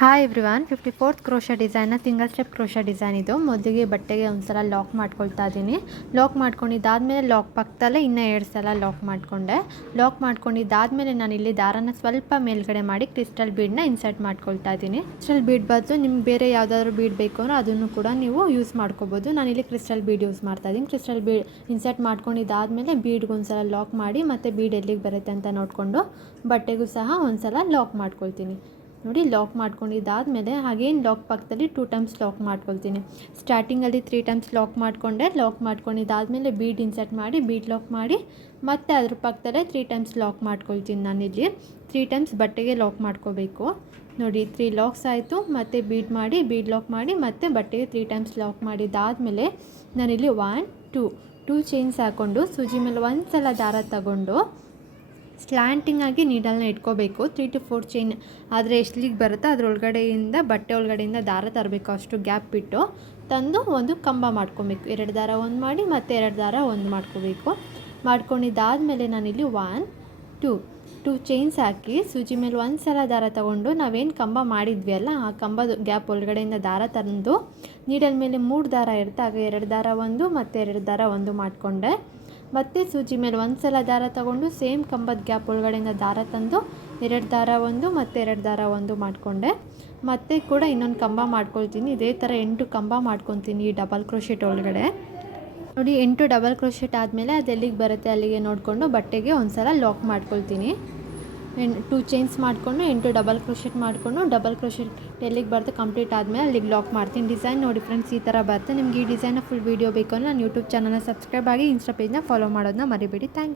Hi everyone 54th crochet ಡಿಸೈನ್ನ single step crochet design ಇದು. ಮೊದಲಿಗೆ ಬಟ್ಟೆಗೆ ಒಂದು ಸಲ ಲಾಕ್ ಮಾಡ್ಕೊಳ್ತಾ ಇದ್ದೀನಿ. ಲಾಕ್ ಮಾಡ್ಕೊಂಡಿದ್ದಾದಮೇಲೆ ಲಾಕ್ ಪಕ್ಕದಲ್ಲೇ ಇನ್ನೂ 2 ಸಲ ಲಾಕ್ ಮಾಡಿಕೊಂಡೆ. ಲಾಕ್ ಮಾಡ್ಕೊಂಡಿದ್ದಾದಮೇಲೆ ನಾನಿಲ್ಲಿ ದಾರನ ಸ್ವಲ್ಪ ಮೇಲ್ಗಡೆ ಮಾಡಿ ಕ್ರಿಸ್ಟಲ್ ಬೀಡನ್ನ ಇನ್ಸರ್ಟ್ ಮಾಡ್ಕೊಳ್ತಾ ಇದ್ದೀನಿ. ಕ್ರಿಸ್ಟಲ್ ಬೀಡ್ ಬದಲು ನಿಮ್ಗೆ ಬೇರೆ ಯಾವುದಾದ್ರೂ ಬೀಡ್ ಬೇಕು ಅಂದರೆ ಅದನ್ನು ಕೂಡ ನೀವು ಯೂಸ್ ಮಾಡ್ಕೋಬೋದು. ನಾನಿಲ್ಲಿ ಕ್ರಿಸ್ಟಲ್ ಬೀಡ್ ಯೂಸ್ ಮಾಡ್ತಾ ಇದ್ದೀನಿ. ಕ್ರಿಸ್ಟಲ್ ಬೀಡ್ ಇನ್ಸರ್ಟ್ ಮಾಡ್ಕೊಂಡಿದ್ದಾದಮೇಲೆ ಬೀಡ್ಗೆ ಒಂದು ಸಲ ಲಾಕ್ ಮಾಡಿ ಮತ್ತು ಬೀಡ್ ಎಲ್ಲಿಗೆ ಬರುತ್ತೆ ಅಂತ ನೋಡಿಕೊಂಡು ಬಟ್ಟೆಗೂ ಸಹ ಒಂದು ಸಲ ಲಾಕ್ ಮಾಡ್ಕೊಳ್ತೀನಿ. ನೋಡಿ, ಲಾಕ್ ಮಾಡ್ಕೊಂಡಿದ್ದಾದಮೇಲೆ ಹಾಗೇನು ಲಾಕ್ ಪಕ್ಕದಲ್ಲಿ 2 ಟೈಮ್ಸ್ ಲಾಕ್ ಮಾಡ್ಕೊಳ್ತೀನಿ. ಸ್ಟಾರ್ಟಿಂಗಲ್ಲಿ 3 ಟೈಮ್ಸ್ ಲಾಕ್ ಮಾಡಿಕೊಂಡೆ. ಲಾಕ್ ಮಾಡ್ಕೊಂಡಿದ್ದಾದಮೇಲೆ ಬೀಡ್ ಇನ್ಸರ್ಟ್ ಮಾಡಿ ಬೀಡ್ ಲಾಕ್ ಮಾಡಿ ಮತ್ತು ಅದ್ರ ಪಕ್ಕದಲ್ಲೇ 3 ಟೈಮ್ಸ್ ಲಾಕ್ ಮಾಡ್ಕೊಳ್ತೀನಿ. ನಾನಿಲ್ಲಿ 3 ಟೈಮ್ಸ್ ಬಟ್ಟೆಗೆ ಲಾಕ್ ಮಾಡ್ಕೋಬೇಕು. ನೋಡಿ, 3 ಲಾಕ್ಸ್ ಆಯಿತು. ಮತ್ತು ಬೀಡ್ ಮಾಡಿ ಬೀಡ್ ಲಾಕ್ ಮಾಡಿ ಮತ್ತು ಬಟ್ಟೆಗೆ 3 ಟೈಮ್ಸ್ ಲಾಕ್ ಮಾಡಿದ್ದಾದಮೇಲೆ ನಾನಿಲ್ಲಿ 1 2 ಚೈನ್ಸ್ ಹಾಕ್ಕೊಂಡು ಸೂಜಿ ಮೇಲೆ ಒಂದು ಸಲ ದಾರ ತಗೊಂಡು ಸ್ಲ್ಯಾಂಟಿಂಗ್ ಆಗಿ ನೀಡಲ್ನ ಇಟ್ಕೋಬೇಕು. 3 to 4 ಚೈನ್ ಆದರೆ ಎಷ್ಟಲಿಗೆ ಬರುತ್ತೋ ಅದರೊಳಗಡೆಯಿಂದ ಬಟ್ಟೆ ಒಳಗಡೆಯಿಂದ ದಾರ ತರಬೇಕು. ಅಷ್ಟು ಗ್ಯಾಪ್ ಬಿಟ್ಟು ತಂದು ಒಂದು ಕಂಬ ಮಾಡ್ಕೊಬೇಕು. 2 ದಾರ ಒಂದು ಮಾಡಿ ಮತ್ತು 2 ದಾರ ಒಂದು ಮಾಡ್ಕೋಬೇಕು. ಮಾಡ್ಕೊಂಡಿದ್ದಾದಮೇಲೆ ನಾನಿಲ್ಲಿ 1 2 ಚೈನ್ಸ್ ಹಾಕಿ ಸೂಜಿ ಮೇಲೆ ಒಂದು ಸಲ ದಾರ ತಗೊಂಡು ನಾವೇನು ಕಂಬ ಮಾಡಿದ್ವಿ ಅಲ್ಲ, ಆ ಕಂಬದ ಗ್ಯಾಪ್ ಒಳಗಡೆಯಿಂದ ದಾರ ತಂದು ನೀಡಲ್ ಮೇಲೆ 3 ದಾರ ಇರುತ್ತೆ, ಆಗ 2 ದಾರ ಒಂದು ಮತ್ತು 2 ದಾರ ಒಂದು ಮಾಡಿಕೊಂಡೆ. ಮತ್ತು ಸೂಜಿ ಮೇಲೆ ಒಂದು ಸಲ ದಾರ ತಗೊಂಡು ಸೇಮ್ ಕಂಬದ ಗ್ಯಾಪ್ ಒಳಗಡೆಯಿಂದ ದಾರ ತಂದು 2 ದಾರ ಒಂದು ಮತ್ತು 2 ದಾರ ಒಂದು ಮಾಡಿಕೊಂಡೆ. ಮತ್ತು ಕೂಡ ಇನ್ನೊಂದು ಕಂಬ ಮಾಡ್ಕೊಳ್ತೀನಿ. ಇದೇ ಥರ 8 ಕಂಬ ಮಾಡ್ಕೊತೀನಿ ಈ ಡಬಲ್ ಕ್ರೋಶೆಟ್ ಒಳಗಡೆ. ನೋಡಿ, 8 ಡಬಲ್ ಕ್ರೋಶೆಟ್ ಆದಮೇಲೆ ಅದು ಎಲ್ಲಿಗೆ ಬರುತ್ತೆ ಅಲ್ಲಿಗೆ ನೋಡಿಕೊಂಡು ಬಟ್ಟೆಗೆ ಒಂದು ಸಲ ಲಾಕ್ ಮಾಡ್ಕೊಳ್ತೀನಿ. 2 ಚೈನ್ಸ್ ಮಾಡಿಕೊಂಡು 8 ಡಬಲ್ ಕ್ರೋಶೆಟ್ ಮಾಡಿಕೊಂಡು ಡಬಲ್ ಕ್ರೋಶೆಟ್ ಎಲ್ಲಿಗೆ ಬರುತ್ತೆ ಕಂಪ್ಲೀಟ್ ಆದಮೇಲೆ ಅಲ್ಲಿಗೆ ಲಾಕ್ ಮಾಡ್ತೀನಿ. ಡಿಸೈನ್ ನೋಡಿ ಫ್ರೆಂಡ್ಸ್, ಈ ಥರ ಬರುತ್ತೆ. ನಿಮ್ಗೆ ಈ ಡಿಸೈನ್ನ ಫುಲ್ ವೀಡಿಯೋ ಬೇಕು ಅಂದರೆ ನಾನು ಯೂಟ್ಯೂಬ್ ಚಾನಲ್ನ ಸಬ್ಸ್ಕ್ರೈಬ್ ಆಗಿ ಇನ್ಸ್ಟಾ ಪೇಜ್ನ ಫಾಲೋ ಮಾಡೋದನ್ನ ಮರಿಬೇಡಿ. Thank you.